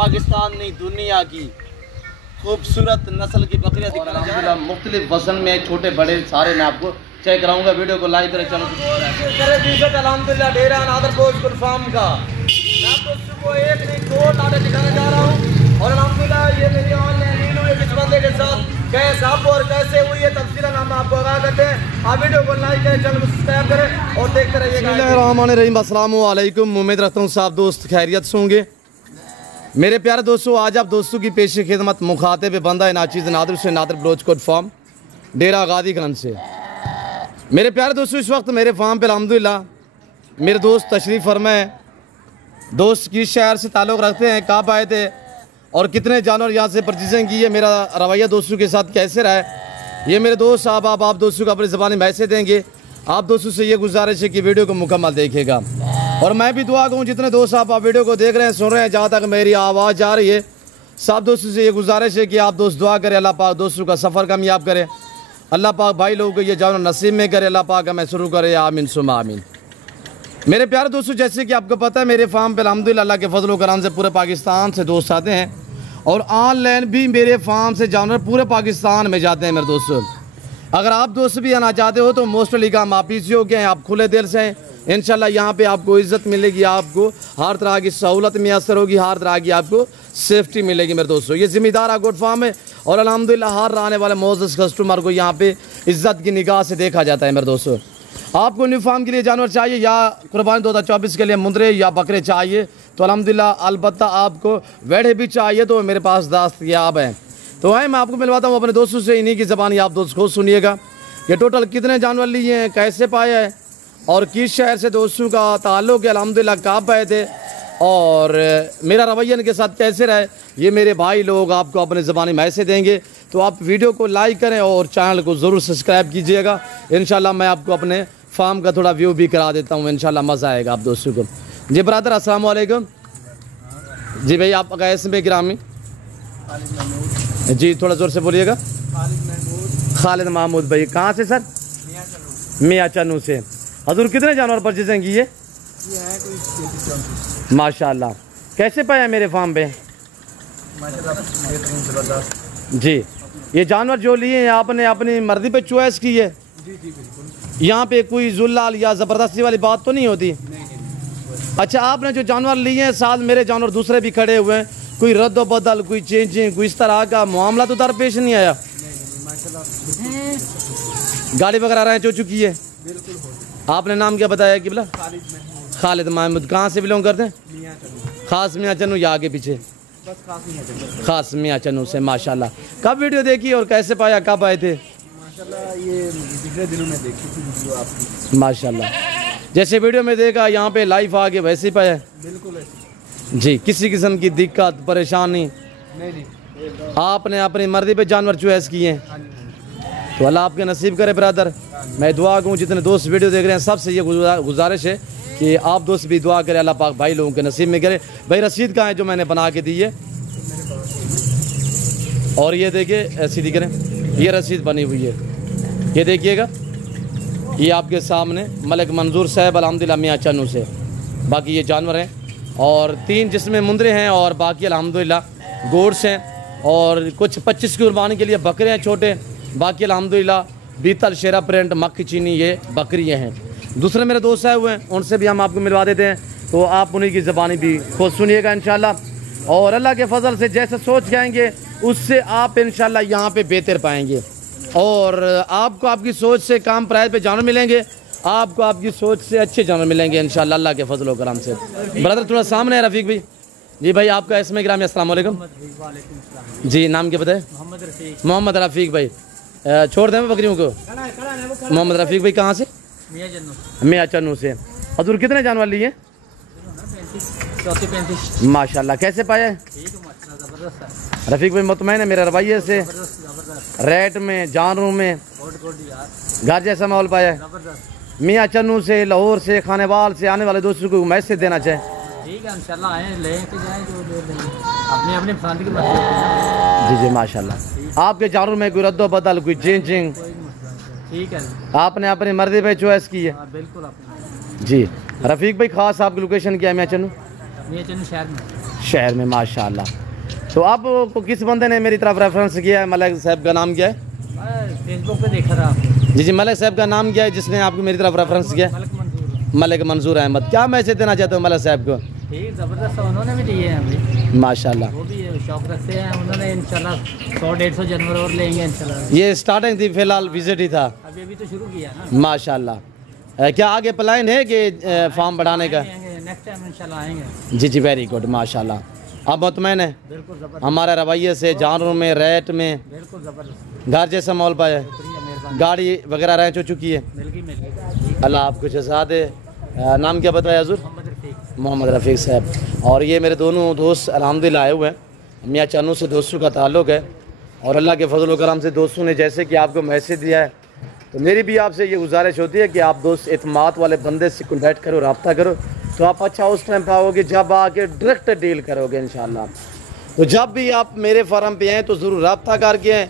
पाकिस्तान नहीं दुनिया की खूबसूरत नस्ल की बकरियां दिखाना चाहूँगा। मुख्तलिफ वजन में छोटे बड़े सारे मैं आपको चेक कराऊंगा। वीडियो को लाइक करें, चैनल को अल्हम्दुलिल्लाह डेरा नादर कोज फार्म का मैं आप दोस्तों को एक नहीं दो लाडे दिखाने जा रहा हूँ। और अल्हम्दुलिल्लाह ये मेरी ऑनलाइन डील हुई किस बंदे के साथ कैसे आपको और कैसे हुई है तफसीला हम आपको आगाह करते हैं। आप वीडियो को लाइक करें, चैनल को सब्सक्राइब करें और देखते रहिएगा। बिस्मिल्लाहिर्रहमानिर्रहीम, अस्सलाम वालेकुम। उम्मीद रखता हूँ सब दोस्त खैरियत से होंगे। मेरे प्यारे दोस्तों, आज आप दोस्तों की पेश खिदमत मुखातिब बंदा नाचीज़ नादर से नादर बलोच कोट फार्म डेरा गादी खलन से। मेरे प्यारे दोस्तों, इस वक्त मेरे फार्म पे अल्हम्दुलिल्लाह मेरे दोस्त तशरीफ़ फरमाए। दोस्त किस शहर से ताल्लुक़ रखते हैं, कब आए थे और कितने जानवर यहाँ से परचेजिंग की है, मेरा रवैया दोस्तों के साथ कैसे रहा है, ये मेरे दोस्त साहब आप दोस्तों को अपनी ज़बानी मैसेज देंगे। आप दोस्तों से ये गुजारिश है कि वीडियो को मुकम्मल देखिएगा। और मैं भी दुआ करूँ जितने दोस्त आप वीडियो को देख रहे हैं, सुन रहे हैं, जहाँ तक मेरी आवाज़ जा रही है, सब दोस्तों से ये गुजारिश है कि आप दोस्त दुआ करें, अल्लाह पाक दोस्तों का सफ़र कामयाब करे, अल्लाह पाक भाई लोगों को ये जानवर नसीब में करे, अल्लाह पाक हमें शुरू करे, आमीन सुमा आमीन। मेरे प्यारे दोस्तों, जैसे कि आपको पता है मेरे फार्म पे अल्हम्दुलिल्लाह अल्लाह के फजल करम से पूरे पाकिस्तान से दोस्त आते हैं और ऑनलाइन भी मेरे फार्म से जानवर पूरे पाकिस्तान में जाते हैं। मेरे दोस्तों, अगर आप दोस्त भी आना चाहते हो तो मोस्टली काम आप इसी हो गए, आप खुले दिल से इंशाल्लाह यहाँ पे आपको इज़्ज़त मिलेगी, आपको हर तरह की सहूलत मैसर होगी, हर तरह की आपको सेफ्टी मिलेगी। मेरे दोस्तों, ये ज़िम्मेदार गोट फार्म है और अल्हम्दुलिल्लाह हर आने वाले मोअज़्ज़ज़ कस्टमर को यहाँ पे इज़्ज़त की निगाह से देखा जाता है। मेरे दोस्तों, आपको न्यू फार्म के लिए जानवर चाहिए या कुर्बानी 2024 के लिए मुंदरे या बकरे चाहिए तो अल्हम्दुलिल्लाह अलबत्ता आपको वेढ़े भी चाहिए तो मेरे पास दस्तयाब हैं। तो आए मैं आपको मिलवाता हूँ अपने दोस्तों से, इन्हीं की ज़बानी आप दोस्त खुद सुनिएगा। ये टोटल कितने जानवर लिए हैं, कैसे पाए हैं और किस शहर से दोस्तों का ताल्लुक़ है, अल्हम्दुलिल्लाह कब आए थे और मेरा रवैया इनके साथ कैसे रहे, ये मेरे भाई लोग आपको अपने ज़बानी मैसेज देंगे। तो आप वीडियो को लाइक करें और चैनल को ज़रूर सब्सक्राइब कीजिएगा। इंशाल्लाह मैं आपको अपने फार्म का थोड़ा व्यू भी करा देता हूँ, इंशाल्लाह मज़ा आएगा आप दोस्तों को। जी ब्रदर अस्सलाम वालेकुम। जी भाई आपका इसमें ग्रामी जी थोड़ा ज़ोर से बोलिएगा। खालिद महमूद भाई कहाँ से सर? मियाँ चन्नू से। हजूर कितने जानवर परचेजिंग की है? माशाल्लाह। कैसे पाया मेरे फार्म पे? जी ये जानवर जो लिए हैं आपने अपनी मर्जी पे चॉइस की है? जी बिल्कुल। यहाँ पे कोई जुल्लाल या ज़बरदस्ती वाली बात तो नहीं होती? अच्छा, आपने जो जानवर लिए हैं साथ मेरे जानवर दूसरे भी खड़े हुए हैं, कोई रद्द बदल, कोई चेंजिंग, कोई इस तरह का मामला तो दरपेश नहीं आया? गाड़ी वगैरह रैंच हो चुकी है? बिल्कुल। आपने नाम क्या बताया कि बोला? खालिद महमूद। कहाँ से बिलोंग करते हैं? खास मियाँ चन्नू या आगे पीछे? खास मियाँ चन्नू से। माशाल्लाह। कब वीडियो देखी और कैसे पाया, कब आए थे? माशाल्लाह ये पिछले दिनों में देखी थी वीडियो आपकी। माशाल्लाह, जैसे वीडियो में देखा यहाँ पे लाइव आके वैसे ही पाया? बिल्कुल जी। किसी किस्म की दिक्कत परेशानी नहीं। आपने अपनी मर्जी पे जानवर चॉइस किए हैं तो अल्लाह आपके नसीब करे ब्रदर। मैं दुआ करूँ जितने दोस्त वीडियो देख रहे हैं सबसे ये गुजारिश है कि आप दोस्त भी दुआ करें, अल्लाह पाक भाई लोगों के नसीब में करे। भाई रसीद कहाँ है जो मैंने बना के दी है? और ये देखिए सीधी करें, ये रसीद बनी हुई है, ये देखिएगा, ये आपके सामने मलिक मंजूर साहब अल्हम्दुलिल्लाह मियाँ चन्नू से। बाकी ये जानवर हैं और 3 जिसमें मुंदरे हैं और बाकी अल्हम्दुलिल्लाह गोड्स हैं और कुछ 25 की कुर्बानी के लिए बकरे हैं छोटे। बाकी अल्हम्दुलिल्लाह बीतल शेरा प्रिंट मक्खी चीनी ये बकरियाँ हैं। दूसरे मेरे दोस्त आए हुए हैं, उनसे भी हम आपको मिलवा देते हैं तो आप उन्हीं की ज़बानी भी खुद सुनिएगा इंशाल्लाह। और अल्लाह के फजल से जैसे सोच के आएंगे उससे आप इंशाल्लाह यहाँ पे बेहतर पाएंगे और आपको आपकी सोच से कम प्राइस पे जानवर मिलेंगे, आपको आपकी सोच से अच्छे जानवर मिलेंगे इंशाल्लाह अल्लाह के फजल करम से। ब्रदर थोड़ा सामने है रफ़ीक भाई। जी भाई आपका इसमें ग्राम अस्सलाम वालेकुम। जी नाम क्या बताए? मोहम्मद रफ़ीक भाई। छोड़ दें बकरियों को? मोहम्मद रफ़ीक भाई कहाँ से? मियाँ चन्नू से। हजूर कितने जानवर लिए? 34-35। माशाल्लाह। कैसे पाया है रफ़ीक भाई? मुतमईन है मेरे रवैये से, रेट में, जानवरों में, घर जैसा माहौल पाया है? मियाँ चन्नू से, लाहौर से, खानेवाल से आने वाले दोस्तों को मैसेज देना चाहे ठीक है इंशाल्लाह आए लेके जाएं जो अपने अपने पसंद की बात। जी जी माशाल्लाह। आपके जानवर में कोई रद्दो बदल कोई चेंजिंग? ठीक है आपने अपनी मर्जी पे चॉइस की है? बिल्कुल आपने। जी रफ़ीक भाई खास आपकी लोकेशन क्या है? मैं चलूँ शहर में माशाल्लाह। तो आपको किस बंदे ने मेरी तरफ रेफरेंस किया है? मलिक साहब का नाम क्या है? फेसबुक पे देखा था आपने। जी जी मलिक साहब का नाम क्या है जिसने आपको मेरी तरफ रेफरेंस किया? मलिक मंसूर अहमद। क्या मैसेज देना चाहते हो मलिक साहब को? ठीक ज़बरदस्त उन्होंने भी दिए हैं अभी माशाल्लाह। वो भी शौक रखते हैं उन्होंने इंशाल्लाह 100-150 जानवर और लेंगे इंशाल्लाह। ये स्टार्टिंग थी फिलहाल विजिट ही था अभी तो शुरू किया ना माशाल्लाह। क्या आगे प्लान है कि फार्म बढ़ाने का? नेक्स्ट टाइम इंशाल्लाह आएंगे। जी जी वेरी गुड माशाल्लाह। आप मुतमैन है बिल्कुल ज़बरदस्त हमारे रवैये से, जानवरों में, रेट में? बिल्कुल ज़बरदस्त। घर जैसा माहौल पाया है? गाड़ी वगैरह रैंच हो चुकी है? अल्लाह आपको जज़ा दे। नाम क्या बताया हुजूर? मोहम्मद रफ़ीक साहब। और ये मेरे दोनों दोस्त अल्हम्दुलिल्लाह आए हुए हैं। मियाँ चन्नू से दोस्तों का ताल्लुक़ है और अल्लाह के फजल व करम से दोस्तों ने जैसे कि आपको मैसेज दिया है तो मेरी भी आपसे ये गुजारिश होती है कि आप दोस्त एतमाद वाले बंदे से कॉन्टैक्ट करो, रब्ता करो तो आप अच्छा उस टाइम पाओगे जब आके डायरेक्ट डील करोगे इंशाल्लाह। तो जब भी आप मेरे फार्म पे आएँ तो ज़रूर रब्ता करके आएँ।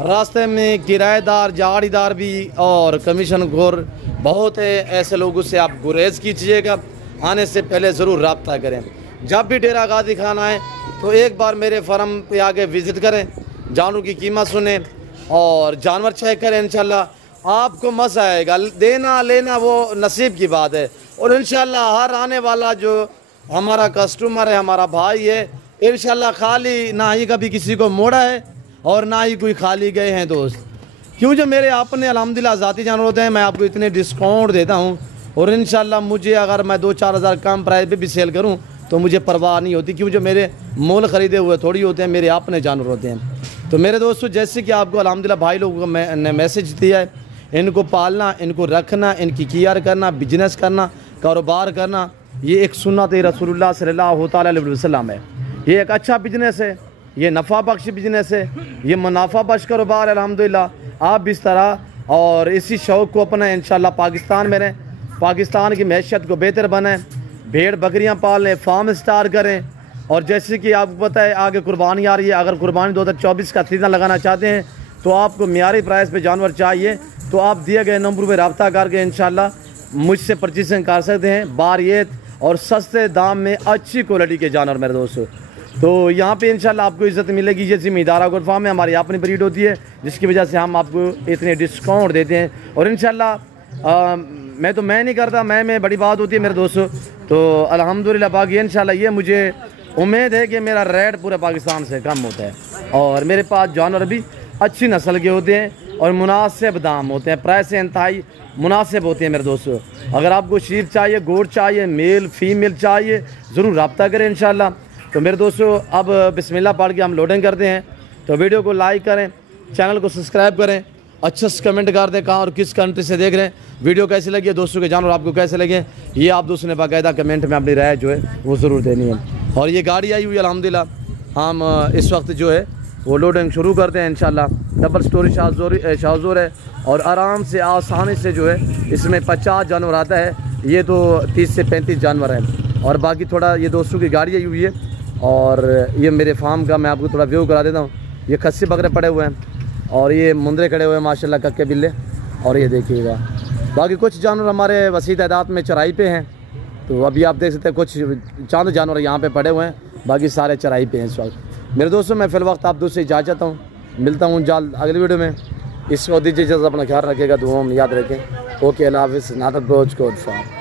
रास्ते में किराएदार, झाड़ीदार भी और कमीशन खोर बहुत है, ऐसे लोगों से आप गुरेज कीजिएगा। आने से पहले ज़रूर रब्ता करें। जब भी डेरा गाजी खान आए तो एक बार मेरे फार्म पे आके विज़िट करें, जानवर की कीमत सुने और जानवर चेक करें। इंशाल्लाह आपको मज़ा आएगा। देना लेना वो नसीब की बात है और इंशाल्लाह हर आने वाला जो हमारा कस्टमर है, हमारा भाई है, इंशाल्लाह खाली ना ही कभी किसी को मोड़ा है और ना ही कोई खाली गए हैं दोस्त। क्यों जो मेरे अपने अल्हम्दुलिल्लाह ज़ाती जानवर होते हैं मैं आपको इतने डिस्काउंट देता हूँ और इंशाल्लाह मुझे अगर मैं 2-4 हज़ार कम प्राइस पे भी सेल करूँ तो मुझे परवाह नहीं होती। क्यों जो मेरे मोल ख़रीदे हुए थोड़ी होते हैं, मेरे अपने जानवर होते हैं। तो मेरे दोस्तों जैसे कि आपको अल्हम्दुलिल्लाह भाई लोगों को मैंने मैसेज दिया है, इनको पालना, इनको रखना, इनकी केयर करना, बिजनेस करना, कारोबार करना, ये एक सुन्नत रसूलुल्लाह सल्लल्लाहु अलैहि वसल्लम है। ये एक अच्छा बिजनेस है, ये नफ़ा बख्श बिजनेस है, ये मुनाफा बख्श कारोबार है। अल्हम्दुलिल्लाह आप भी इस तरह और इसी शौक़ को अपना इंशाल्लाह पाकिस्तान में रहें, पाकिस्तान की मैशियत को बेहतर बनाएं, भेड़ बकरियां पालें, फार्म स्टार्ट करें। और जैसे कि आपको पता है आगे कुर्बानी आ रही है, अगर कुर्बानी 2024 का सीज़न लगाना चाहते हैं तो आपको मियारी प्राइस पे जानवर चाहिए तो आप दिए गए नंबर पर रब्ता करके इंशाल्लाह मुझसे परचेसिंग कर सकते हैं बारियत और सस्ते दाम में अच्छी क्वालिटी के जानवर मेरे दोस्तों। तो यहाँ पे इंशाल्लाह आपको इज़्ज़त मिलेगी। ये ज़िम्मेदार गोट फार्म है, हमारी अपनी ब्रीड होती है जिसकी वजह से हम आपको इतने डिस्काउंट देते हैं और इंशाल्लाह मैं नहीं करता, मैं बड़ी बात होती है मेरे दोस्तों। तो अल्हम्दुलिल्लाह बाकी इंशाल्लाह ये मुझे उम्मीद है कि मेरा रेट पूरे पाकिस्तान से कम होता है और मेरे पास जानवर भी अच्छी नस्ल के होते हैं और मुनासिब दाम होते हैं, प्राइस इंतहाई मुनासिब होते हैं मेरे दोस्तों। अगर आपको शीर चाहिए, गोट चाहिए, मेल फीमेल चाहिए, ज़रूर रब्ता करें इंशाल्लाह। तो मेरे दोस्तों अब बिस्मिल्लाह पढ़ के हम लोडिंग करते हैं। तो वीडियो को लाइक करें, चैनल को सब्सक्राइब करें, अच्छा से कमेंट कर दें कहाँ और किस कंट्री से देख रहे हैं, वीडियो कैसी लगी है, दोस्तों के जानवर आपको कैसे लगे, ये आप दोस्तों ने बाकायदा कमेंट में अपनी राय जो है वो ज़रूर देनी है। और ये गाड़ी आई हुई है अल्हम्दुलिल्लाह, हम इस वक्त जो है वो लोडिंग शुरू करते हैं इंशाल्लाह। डबल स्टोरी शाहजोर है और आराम से आसानी से जो है इसमें 50 जानवर आता है, ये तो 30 से 35 जानवर हैं। और बाकी थोड़ा ये दोस्तों की गाड़ी आई हुई है और ये मेरे फार्म का मैं आपको थोड़ा व्यू करा देता हूँ। ये खस्सी बकरे पड़े हुए हैं और ये मुंदरे खड़े हुए हैं माशाल्लाह, कक्के बिल्ले। और ये देखिएगा बाकी कुछ जानवर हमारे वसी तादाद में चराई पे हैं। तो अभी आप देख सकते हैं कुछ चंद जानवर यहाँ पे पड़े हुए हैं, बाकी सारे चराई पे हैं इस वक्त। मेरे दोस्तों मैं फिल वक्त आप दोस्तों से इजाज़त चाहता हूँ, मिलता हूँ जल्द अगली वीडियो में। इसको दीजिए इजाज़त, अपना ख्याल रखिएगा, दुआओं में याद रखें। ओके अल्लाह हाफ़िज़। नाटक गोज कोड फार्म।